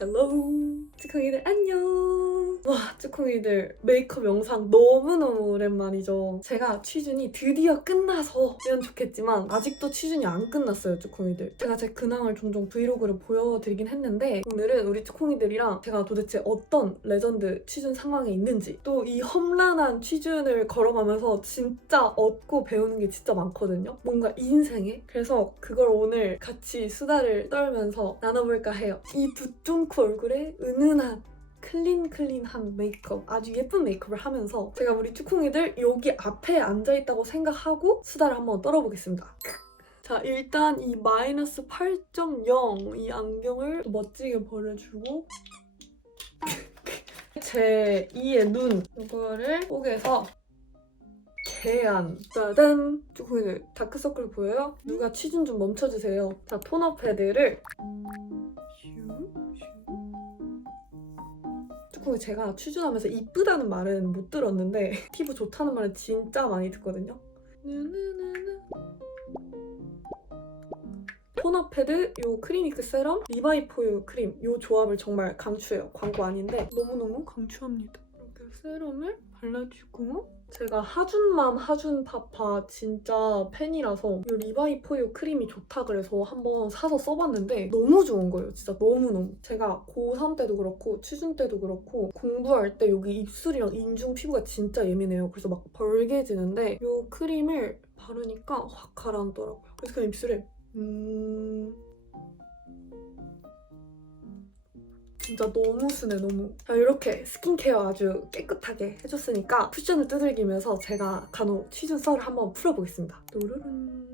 헬로우 쭈콩이들 안녕. 와, 쭈콩이들 메이크업 영상 너무너무 오랜만이죠. 제가 취준이 드디어 끝나서면 좋겠지만 아직도 취준이 안 끝났어요, 쭈콩이들. 제가 제 근황을 종종 브이로그를 보여드리긴 했는데 오늘은 우리 쭈콩이들이랑 제가 도대체 어떤 레전드 취준 상황에 있는지, 또 이 험난한 취준을 걸어가면서 진짜 얻고 배우는 게 진짜 많거든요. 뭔가 인생에. 그래서 그걸 오늘 같이 수다를 떨면서 나눠볼까 해요. 이 두쫑코 얼굴에 은은한 클린한 메이크업, 아주 예쁜 메이크업을 하면서 제가 우리 쭈콩이들 여기 앞에 앉아있다고 생각하고 수다를 한번 떨어보겠습니다. 자, 일단 이 마이너스 8.0 이 안경을 멋지게 버려주고 제 2의 눈 이거를 뽀개서 개안 짜잔! 쭈콩이들 다크서클 보여요? 누가 취준 좀 멈춰주세요. 자, 토너 패드를 쭈콩이 제가 취준하면서 이쁘다는 말은 못 들었는데 피부 좋다는 말은 진짜 많이 듣거든요. 토너 패드, 요 크리니크 세럼, 리바이포유 크림 요 조합을 정말 강추해요. 광고 아닌데 너무너무 강추합니다. 이렇게 세럼을 발라주고 제가 하준맘 하준파파 진짜 팬이라서 이 리바이포유 크림이 좋다 그래서 한번 사서 써봤는데 너무 좋은 거예요. 진짜 너무너무. 제가 고3 때도 그렇고 취준 때도 그렇고 공부할 때 여기 입술이랑 인중 피부가 진짜 예민해요. 그래서 막 벌게지는데 이 크림을 바르니까 확 가라앉더라고요. 그래서 그냥 입술에 진짜 너무 순해, 너무. 자, 이렇게 스킨케어 아주 깨끗하게 해줬으니까 쿠션을 두들기면서 제가 간혹 취준 썰을 한번 풀어보겠습니다. 또르른.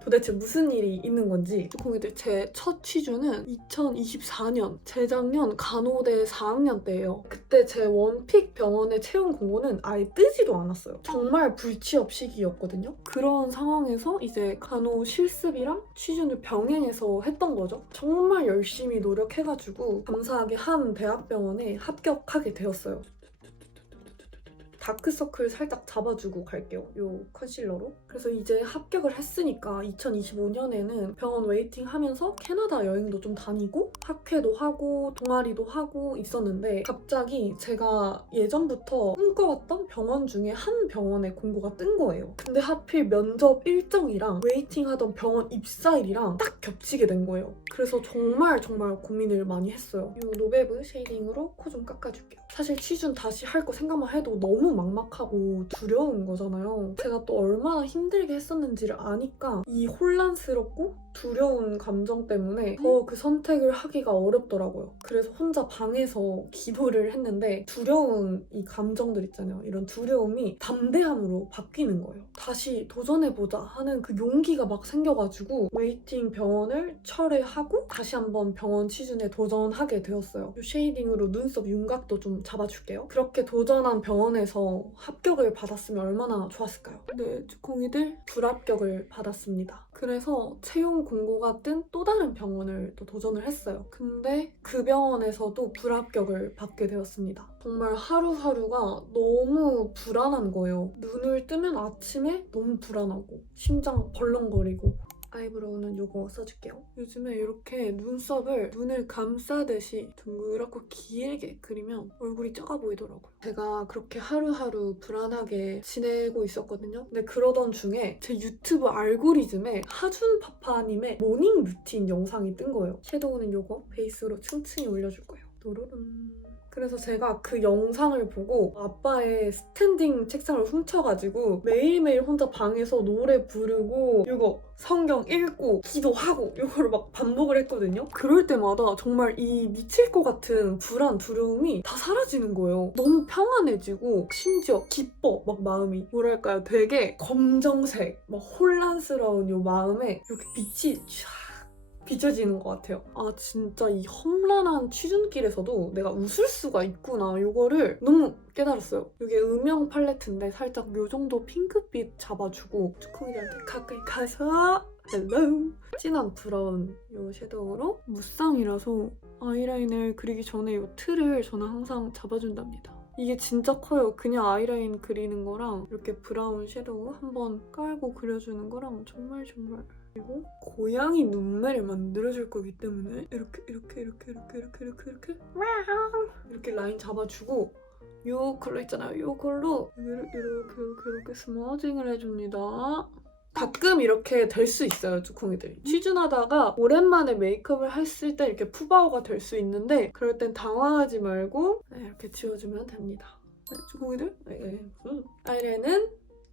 도대체 무슨 일이 있는 건지. 쭈콩이들, 제 첫 취준은 2024년 재작년 간호대 4학년 때예요. 그때 제 원픽 병원의 채용 공고는 아예 뜨지도 않았어요. 정말 불취업 시기였거든요. 그런 상황에서 이제 간호 실습이랑 취준을 병행해서 했던 거죠. 정말 열심히 노력해가지고 감사하게 한 대학병원에 합격하게 되었어요. 다크서클 살짝 잡아주고 갈게요. 이 컨실러로. 그래서 이제 합격을 했으니까 2025년에는 병원 웨이팅 하면서 캐나다 여행도 좀 다니고 학회도 하고 동아리도 하고 있었는데 갑자기 제가 예전부터 꿈꿔왔던 병원 중에 한 병원에 공고가 뜬 거예요. 근데 하필 면접 일정이랑 웨이팅 하던 병원 입사일이랑 딱 겹치게 된 거예요. 그래서 정말 고민을 많이 했어요. 이 노베브 쉐이딩으로 코 좀 깎아줄게요. 사실 취준 다시 할 거 생각만 해도 너무 막막하고 두려운 거잖아요. 제가 또 얼마나 힘들게 했었는지를 아니까 이 혼란스럽고 두려운 감정 때문에 더 그 선택을 하기가 어렵더라고요. 그래서 혼자 방에서 기도를 했는데 두려운 이 감정들 있잖아요. 이런 두려움이 담대함으로 바뀌는 거예요. 다시 도전해보자 하는 그 용기가 막 생겨가지고 웨이팅 병원을 철회하고 다시 한번 병원 취준에 도전하게 되었어요. 이 쉐이딩으로 눈썹 윤곽도 좀 잡아줄게요. 그렇게 도전한 병원에서 합격을 받았으면 얼마나 좋았을까요? 근데 쭈콩이들 불합격을 받았습니다. 그래서 채용 공고가 뜬 또 다른 병원을 또 도전을 했어요. 근데 그 병원에서도 불합격을 받게 되었습니다. 정말 하루하루가 너무 불안한 거예요. 눈을 뜨면 아침에 너무 불안하고 심장 벌렁거리고. 아이브로우는 이거 써줄게요. 요즘에 이렇게 눈썹을 눈을 감싸듯이 둥그랗고 길게 그리면 얼굴이 작아 보이더라고요. 제가 그렇게 하루하루 불안하게 지내고 있었거든요. 근데 그러던 중에 제 유튜브 알고리즘에 하준파파님의 모닝 루틴 영상이 뜬 거예요. 섀도우는 이거 베이스로 층층이 올려줄 거예요. 또르른. 그래서 제가 그 영상을 보고 아빠의 스탠딩 책상을 훔쳐가지고 매일매일 혼자 방에서 노래 부르고 이거 성경 읽고 기도하고 이거를 막 반복을 했거든요. 그럴 때마다 정말 이 미칠 것 같은 불안, 두려움이 다 사라지는 거예요. 너무 평안해지고 심지어 기뻐, 막 마음이. 뭐랄까요, 되게 검정색, 막 혼란스러운 이 마음에 이렇게 빛이 쫙 비춰지는 것 같아요. 아, 진짜 이 험난한 취준길에서도 내가 웃을 수가 있구나, 이거를 너무 깨달았어요. 이게 음영 팔레트인데 살짝 요 정도 핑크빛 잡아주고 쭈콩이들한테 가까이 가서 헬로! 진한 브라운 이 섀도우로 무쌍이라서 아이라인을 그리기 전에 이 틀을 저는 항상 잡아준답니다. 이게 진짜 커요. 그냥 아이라인 그리는 거랑 이렇게 브라운 섀도우 한번 깔고 그려주는 거랑 정말 그리고 고양이 눈매를 만들어줄 거기 때문에 이렇게 라인 잡아주고 요 컬러 있잖아요. 요 컬러 이렇게 스머징을 해줍니다. 가끔 이렇게 될 수 있어요, 쭈콩이들이. 취준하다가 오랜만에 메이크업을 했을 때 이렇게 푸바오가 될 수 있는데 그럴 땐 당황하지 말고 이렇게 지워주면 됩니다. 네, 쭈콩이들. 아이라인은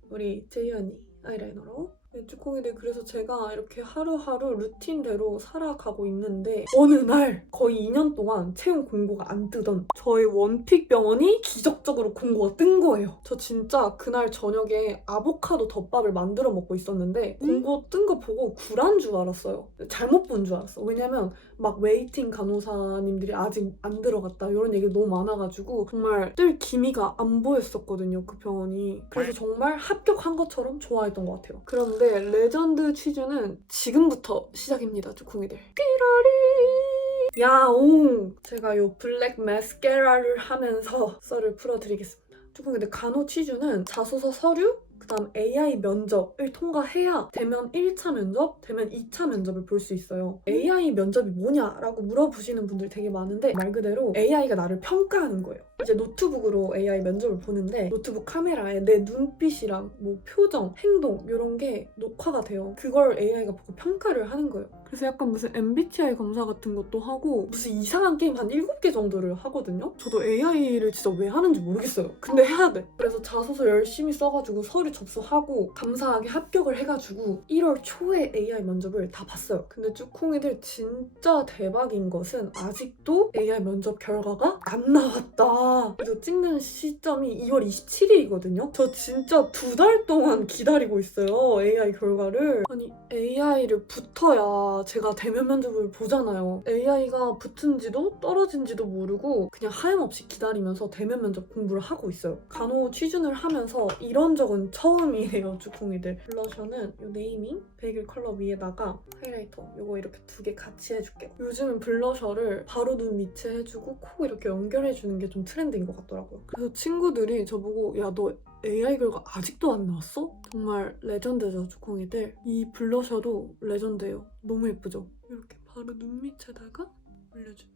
우리 제이 언니 아이라이너로. 네, 쭈콩이들 그래서 제가 이렇게 하루하루 루틴대로 살아가고 있는데 어느 날 거의 2년 동안 채용 공고가 안 뜨던 저의 원픽 병원이 기적적으로 공고가 뜬 거예요. 저 진짜 그날 저녁에 아보카도 덮밥을 만들어 먹고 있었는데 공고 뜬 거 보고 구란 줄 알았어요. 잘못 본 줄 알았어. 왜냐면 막 웨이팅 간호사님들이 아직 안 들어갔다 이런 얘기가 너무 많아가지고 정말 뜰 기미가 안 보였었거든요, 그 병원이. 그래서 정말 합격한 것처럼 좋아했던 것 같아요. 그런데 레전드 취준은 지금부터 시작입니다, 쭈콩이들. 띠라리 야옹! 제가 요 블랙 마스카라를 하면서 썰을 풀어드리겠습니다. 쭈콩이들 간호 취준은 자소서 서류 그다음 AI 면접을 통과해야 대면 1차 면접, 대면 2차 면접을 볼 수 있어요. AI 면접이 뭐냐라고 물어보시는 분들이 되게 많은데 말 그대로 AI가 나를 평가하는 거예요. 이제 노트북으로 AI 면접을 보는데 노트북 카메라에 내 눈빛이랑 뭐 표정, 행동 이런 게 녹화가 돼요. 그걸 AI가 보고 평가를 하는 거예요. 그래서 약간 무슨 MBTI 검사 같은 것도 하고 무슨 이상한 게임 한 7개 정도를 하거든요? 저도 AI를 진짜 왜 하는지 모르겠어요. 근데 해야 돼. 그래서 자소서 열심히 써가지고 서류 접수하고 감사하게 합격을 해가지고 1월 초에 AI 면접을 다 봤어요. 근데 쭈콩이들 진짜 대박인 것은 아직도 AI 면접 결과가 안 나왔다. 이거 찍는 시점이 2월 27일이거든요? 저 진짜 2달 동안 기다리고 있어요, AI 결과를. 아니, AI를 붙어야 제가 대면 면접을 보잖아요. AI가 붙은지도 떨어진지도 모르고 그냥 하염없이 기다리면서 대면 면접 공부를 하고 있어요. 간호 취준을 하면서 이런 적은 처음이에요, 쭈콩이들. 블러셔는 이 네이밍 베이글 컬러 위에다가 하이라이터 이거 이렇게 2개 같이 해줄게요. 요즘은 블러셔를 바로 눈 밑에 해주고 코 이렇게 연결해주는 게 좀 트렌드인 것 같더라고요. 그래서 친구들이 저보고 야, 너 AI 결과 아직도 안 나왔어? 정말 레전드죠, 쭈콩이들. 이 블러셔도 레전드예요. 너무 예쁘죠? 이렇게 바로 눈 밑에다가 올려주는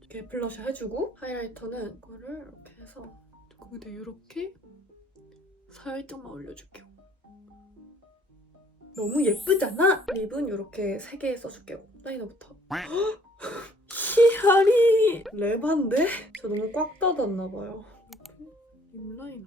이렇게 블러셔 해주고 하이라이터는 이거를 이렇게 해서 쭈콩이들 이렇게 살짝만 올려줄게요. 너무 예쁘잖아? 립은 이렇게 3개 써줄게요. 라이너부터. 히하리! 레반데? 저 너무 꽉 닫았나봐요. 립 라이너.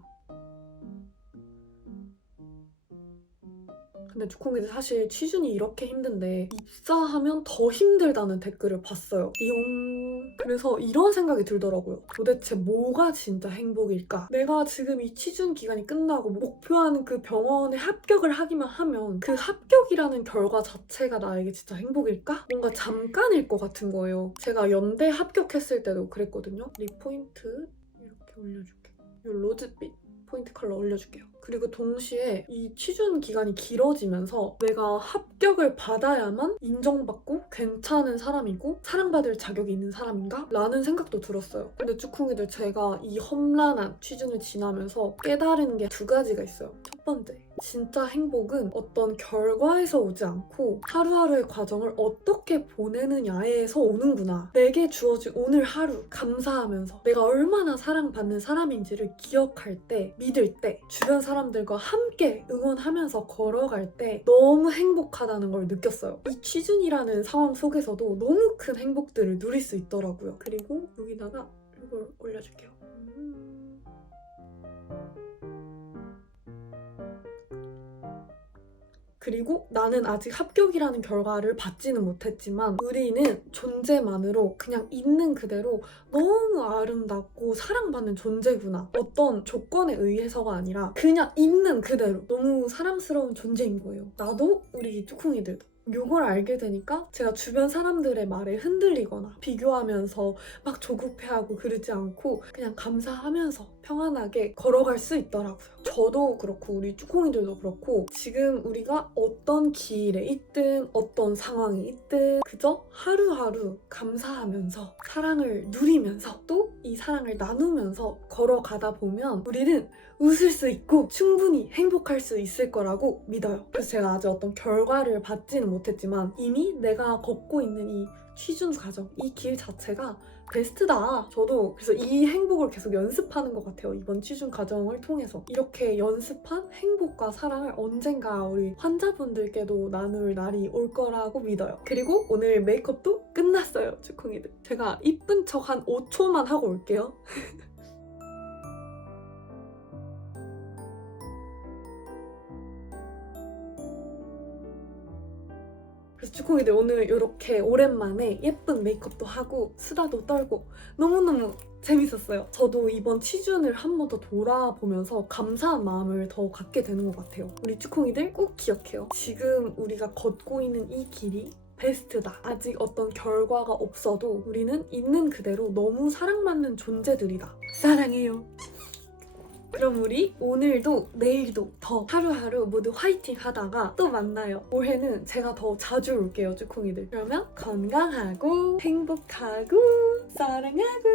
근데 쭈콩이들 사실 취준이 이렇게 힘든데 입사하면 더 힘들다는 댓글을 봤어요. 띠용. 그래서 이런 생각이 들더라고요. 도대체 뭐가 진짜 행복일까? 내가 지금 이 취준 기간이 끝나고 목표하는 그 병원에 합격을 하기만 하면 그 합격이라는 결과 자체가 나에게 진짜 행복일까? 뭔가 잠깐일 것 같은 거예요. 제가 연대 합격했을 때도 그랬거든요. 립 포인트 이렇게 올려줄게요. 이 로즈빛 포인트 컬러 올려줄게요. 그리고 동시에 이 취준 기간이 길어지면서 내가 합격을 받아야만 인정받고 괜찮은 사람이고 사랑받을 자격이 있는 사람인가? 라는 생각도 들었어요. 근데 쭈콩이들 제가 이 험난한 취준을 지나면서 깨달은 게 2가지가 있어요. 첫 번째, 진짜 행복은 어떤 결과에서 오지 않고 하루하루의 과정을 어떻게 보내느냐에서 오는구나. 내게 주어진 오늘 하루 감사하면서 내가 얼마나 사랑받는 사람인지를 기억할 때, 믿을 때, 주변 사람들과 함께 응원하면서 걸어갈 때 너무 행복하다는 걸 느꼈어요. 이 취준이라는 상황 속에서도 너무 큰 행복들을 누릴 수 있더라고요. 그리고 여기다가 이걸 올려줄게요. 그리고 나는 아직 합격이라는 결과를 받지는 못했지만 우리는 존재만으로 그냥 있는 그대로 너무 아름답고 사랑받는 존재구나. 어떤 조건에 의해서가 아니라 그냥 있는 그대로 너무 사랑스러운 존재인 거예요. 나도 우리 쭈콩이들도. 요걸 알게 되니까 제가 주변 사람들의 말에 흔들리거나 비교하면서 막 조급해하고 그러지 않고 그냥 감사하면서 평안하게 걸어갈 수 있더라고요. 저도 그렇고 우리 쭈콩이들도 그렇고 지금 우리가 어떤 길에 있든 어떤 상황에 있든 그저 하루하루 감사하면서 사랑을 누리면서 또 이 사랑을 나누면서 걸어가다 보면 우리는 웃을 수 있고 충분히 행복할 수 있을 거라고 믿어요. 그래서 제가 아직 어떤 결과를 받지는 못했지만 이미 내가 걷고 있는 이 취준 과정, 이 길 자체가 베스트다. 저도 그래서 이 행복을 계속 연습하는 것 같아요. 이번 취준 과정을 통해서. 이렇게 연습한 행복과 사랑을 언젠가 우리 환자분들께도 나눌 날이 올 거라고 믿어요. 그리고 오늘 메이크업도 끝났어요, 주콩이들. 제가 이쁜 척 한 5초만 하고 올게요. 그래서 주콩이들 오늘 이렇게 오랜만에 예쁜 메이크업도 하고 수다도 떨고 너무너무 재밌었어요. 저도 이번 취준을 한 번 더 돌아보면서 감사한 마음을 더 갖게 되는 것 같아요. 우리 쭈콩이들 꼭 기억해요. 지금 우리가 걷고 있는 이 길이 베스트다. 아직 어떤 결과가 없어도 우리는 있는 그대로 너무 사랑받는 존재들이다. 사랑해요. 그럼 우리 오늘도 내일도 더 하루하루 모두 화이팅 하다가 또 만나요. 올해는 제가 더 자주 올게요, 쭈콩이들. 그러면 건강하고 행복하고 사랑하고